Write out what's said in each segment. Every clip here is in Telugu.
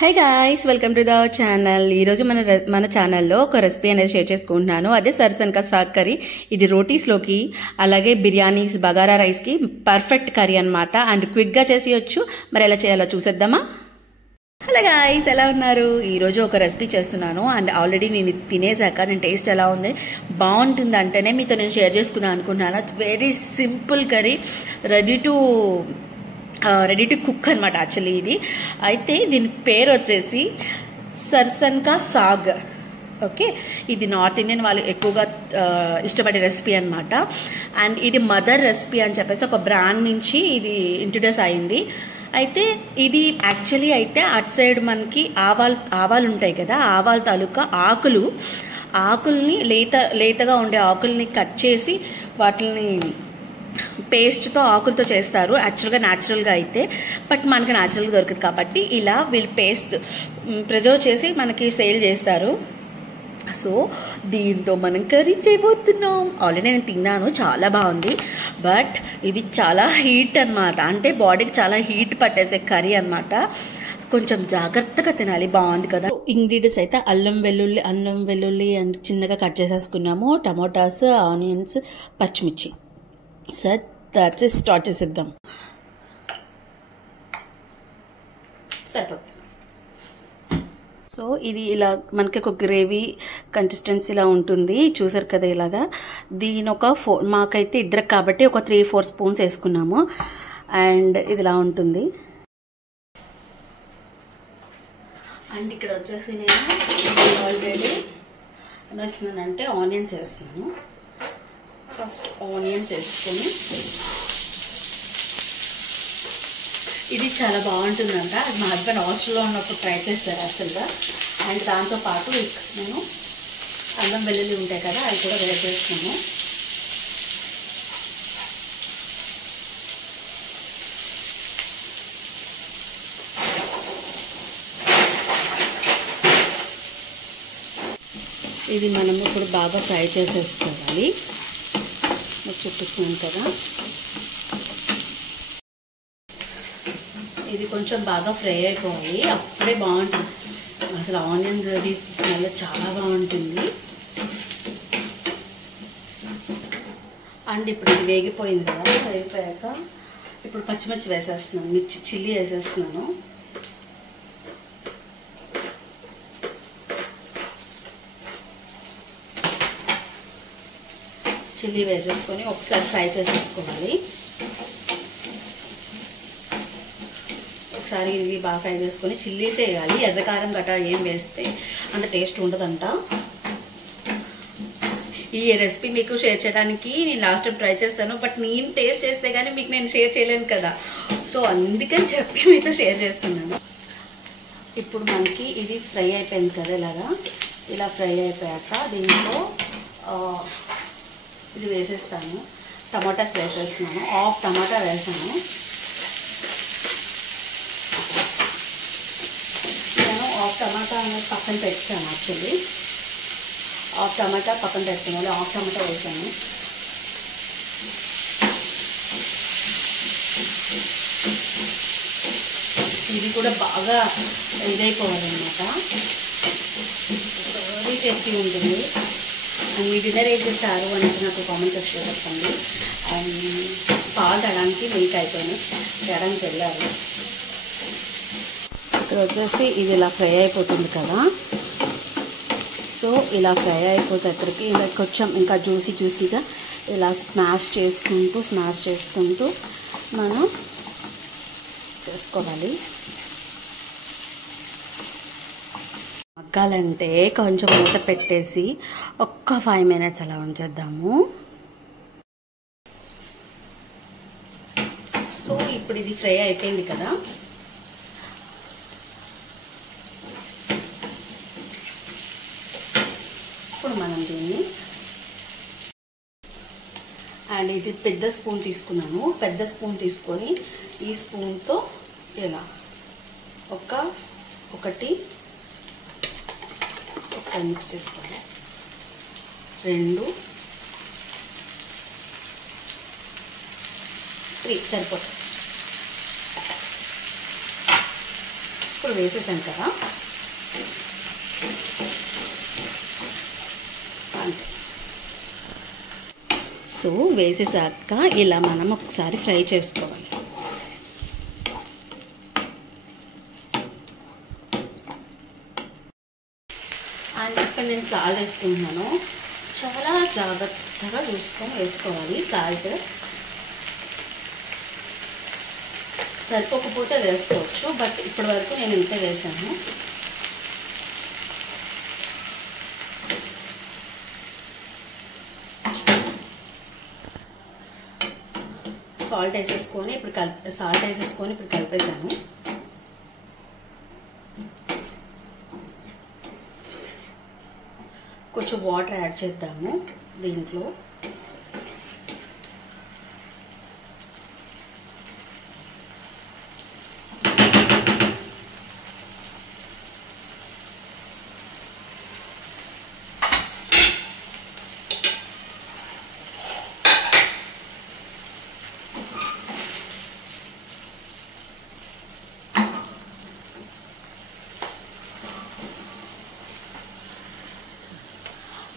High guys, welcome to the channel. ఈరోజు మన ఛానల్లో ఒక రెసిపీ అనేది షేర్ చేసుకుంటున్నాను. అదే సర్సన్ కా సాగ్ కర్రీ. ఇది రోటీస్లోకి అలాగే బిర్యానీస్, బగారా రైస్కి పర్ఫెక్ట్ కర్రీ అనమాట. అండ్ క్విక్గా చేసేయచ్చు. మరి ఎలా చేయాలో చూసేద్దామా? హలో గాయ్స్, ఎలా ఉన్నారు? ఈరోజు ఒక రెసిపీ చేస్తున్నాను. అండ్ ఆల్రెడీ నేను తినేసాక నేను టేస్ట్ ఎలా ఉంది, బాగుంటుంది అంటేనే మీతో నేను షేర్ చేసుకుందాం అనుకుంటున్నాను. Very simple curry, ready to cook అనమాట. యాక్చువల్లీ ఇది అయితే దీని పేరు వచ్చేసి సర్సన్ కా సాగ్. ఓకే, ఇది నార్త్ ఇండియన్ వాళ్ళు ఎక్కువగా ఇష్టపడే రెసిపీ అనమాట. అండ్ ఇది మదర్ రెసిపీ అని చెప్పేసి ఒక బ్రాండ్ నుంచి ఇది ఇంట్రడ్యూస్ అయింది. అయితే ఇది యాక్చువల్లీ అయితే అటు సైడ్ మనకి ఆవాలు ఉంటాయి కదా, ఆవాల తాలూకా ఆకుల్ని లేతగా ఉండే ఆకుల్ని కట్ చేసి వాటిని పేస్ట్తో ఆకులతో చేస్తారు యాక్చువల్గా, న్యాచురల్గా అయితే. బట్ మనకి న్యాచురల్గా దొరకదు కాబట్టి ఇలా వీళ్ళు పేస్ట్ ప్రిజర్వ్ చేసి మనకి సేల్ చేస్తారు. సో దీంతో మనం కర్రీ చేయబోతున్నాం. ఆల్రెడీ నేను తిన్నాను, చాలా బాగుంది. బట్ ఇది చాలా హీట్ అనమాట, అంటే బాడీకి చాలా హీట్ పట్టేసే కర్రీ అనమాట. కొంచెం జాగ్రత్తగా తినాలి. బాగుంది కదా. ఇంగ్రీడియంట్స్ అయితే అల్లం వెల్లుల్లి అండ్ చిన్నగా కట్ చేసేసుకున్నాము. టమోటాస్, ఆనియన్స్, పచ్చిమిర్చి. సార్ దాట్స్ స్టార్ట్ చేసేద్దాం. సరిపోతుంది. సో ఇది ఇలా మనకి ఒక గ్రేవీ కన్సిస్టెన్సీ ఇలా ఉంటుంది, చూసారు కదా. ఇలాగా దీని ఒక మాకైతే ఇద్దరికి కాబట్టి ఒక 3-4 స్పూన్స్ వేసుకున్నాము. అండ్ ఇది ఇలా ఉంటుంది. అండ్ ఇక్కడ వచ్చేసి నేను ఆల్రెడీ ఏం వేస్తున్నానంటే ఆనియన్స్ వేస్తున్నాను. ఫస్ట్ ఆనియన్స్ వేసుకొని, ఇది చాలా బాగుంటుందంట. అది మా హస్బెండ్ హాస్టల్లో ఉన్నప్పుడు ట్రై చేస్తారు యాక్చువల్గా. అండ్ దాంతోపాటు నేను అల్లం వెల్లుల్లి ఉంటాయి కదా, అవి కూడా వేడి చేస్తున్నాను. ఇది మనం ఇప్పుడు బాగా ఫ్రై చేసేసుకోవాలి. మీకు చూపిస్తున్నాను కదా. ఇది కొంచెం బాగా ఫ్రై అయిపోవాలి, అప్పుడే బాగుంటుంది. అసలు ఆనియన్ కర్రీ స్మెల్ చాలా బాగుంటుంది. అండ్ ఇప్పుడు ఇది వేగిపోయింది కదా, వేగిపోయాక ఇప్పుడు పచ్చిమిర్చి వేసేస్తున్నాను, చిల్లీ వేసేస్తున్నాను. చిల్లీ వేసేసుకొని ఒకసారి ఫ్రై చేసేసుకోవాలి. ఒకసారి ఇది బాగా ఫ్రై చేసుకొని చిల్లీస్ వేయాలి. ఎర్రకారం గట్రా ఏం వేస్తే అంత టేస్ట్ ఉండదంట. ఈ రెసిపీ మీకు షేర్ చేయడానికి నేను లాస్ట్ టైం ట్రై చేశాను, బట్ నేను టేస్ట్ చేస్తే కానీ మీకు నేను షేర్ చేయలేను కదా. సో అందుకని చెప్పి మీతో షేర్ చేస్తున్నాను. ఇప్పుడు మనకి ఇది ఫ్రై అయిపోయింది కదా. ఇలా ఫ్రై అయిపోయాక దీంట్లో ఇది వేసేస్తాను. టమాటాస్ వేసేస్తున్నాను. 1/2 టమాటా వేసాను. నేను 1/2 టమాటా అనేది పక్కన పెట్టాను. యాక్చువల్లీ 1/2 టమాటా పక్కన పెట్టుకున్నాను. 1/2 టమాటా వేసాను. ఇది కూడా బాగా ఇదైపోవాలన్నమాట. వెరీ టేస్టీ ఉంటుంది. అండ్ మీ డిన్నర్ ఏం చేశారు అనేది నాకు కామెంట్ సెక్షన్లో చెప్పండి. అండ్ పాలు తేడానికి మిల్క్ అయిపోయినాయి, తేడానికి వెళ్ళారు. ఇక్కడ వచ్చేసి ఇది ఇలా ఫ్రై అయిపోతుంది కదా. సో ఇలా ఫ్రై అయిపోయేసరికి ఇలా కొంచెం ఇంకా జ్యూసీగా ఇలా స్మాష్ చేసుకుంటూ మనం చేసుకోవాలి. మగ్గాలంటే కొంచెం మూత పెట్టేసి ఒక్క 5 minutes అలా ఉంచేద్దాము. సో ఇప్పుడు ఇది ఫ్రై అయిపోయింది కదా. ఇప్పుడు మనం దీన్ని అండ్ ఇది పెద్ద స్పూన్ తీసుకున్నాను. పెద్ద స్పూన్ తీసుకొని ఈ స్పూన్తో ఇలా ఒకటి ఒకసారి మిక్స్ చేసుకోవాలి. 2, 3 సరిపోతుంది. ఇప్పుడు వేసేసాను కదా, అంతే. సో వేసేసాక ఇలా మనం ఒకసారి ఫ్రై చేసుకోవాలి. అండ్ ఇక్కడ నేను సాల్ట్ వేసుకుంటున్నాను. చాలా జాగ్రత్తగా చూసుకొని వేసుకోవాలి. సాల్ట్ సరిపోకపోతే వేసుకోవచ్చు, బట్ ఇప్పటి వరకు నేను ఇంతే వేసాను. సాల్ట్ వేసేసుకొని ఇప్పుడు కలిపేసాను. కొంచెం వాటర్ యాడ్ చేద్దాము దీంట్లో.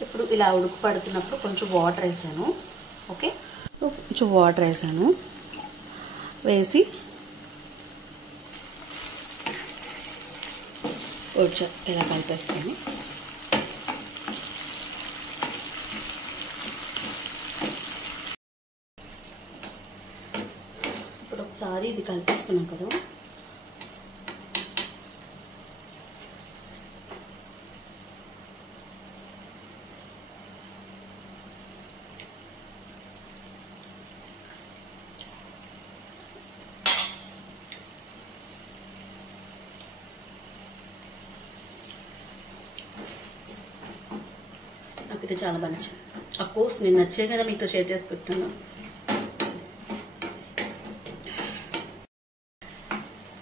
ఇప్పుడు ఇలా ఉడుకు పడుతున్నప్పుడు కొంచెం వాటర్ వేసాను. ఓకే, సో కొంచెం వాటర్ వేసాను. వేసి ఇలా కలిపేస్తాను. ఇప్పుడు ఒకసారి ఇది కలిపేసుకున్నాం కదా, నాకు ఇది చాలా బాగా నచ్చింది. అఫ్కోర్స్ నేను నచ్చే కదా మీతో షేర్ చేసి పెట్టాను.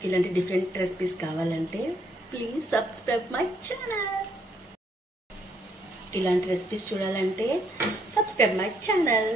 ఇలాంటి డిఫరెంట్ రెసిపీస్ కావాలంటే ప్లీజ్ సబ్స్క్రైబ్ మై ఛానల్. ఇలాంటి రెసిపీస్ చూడాలంటే సబ్స్క్రైబ్ మై ఛానల్.